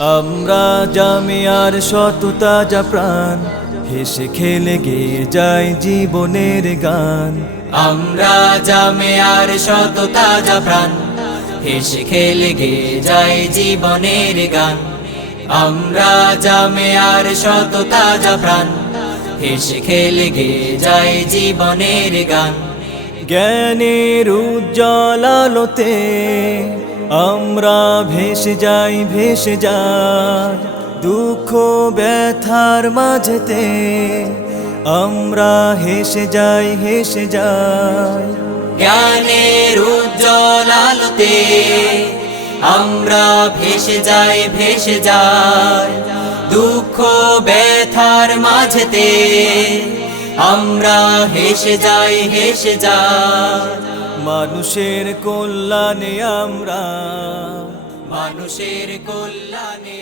আমরা জামিয়ার শত তাজা প্রাণ, হেসে খেলে গেয়ে যায় জীবনের গান। আমরা জামিয়ার শত তাজা প্রাণ, হেসে খেলে গেয়ে যায় জীবনের গান। আমরা জামিয়ার শত তাজা প্রাণ, হেসে খেলে গেয়ে যায় জীবনের গান। জ্ঞানের উজ্জ্বল আলোতে আমরা ভেসে যাই, ভেসে যাই দুঃখ ব্যথার মাঝেতে আমরা হেসে যাই, হেসে যাই। জ্ঞানের উজ্জ্বল আলোতে আমরা ভেসে যাই, ভেসে যাই দুঃখ ব্যথার মাঝেতে আমরা হেসে যাই, হেসে যাই। মানুষের কল্যাণে আমরা, মানুষের কল্যাণে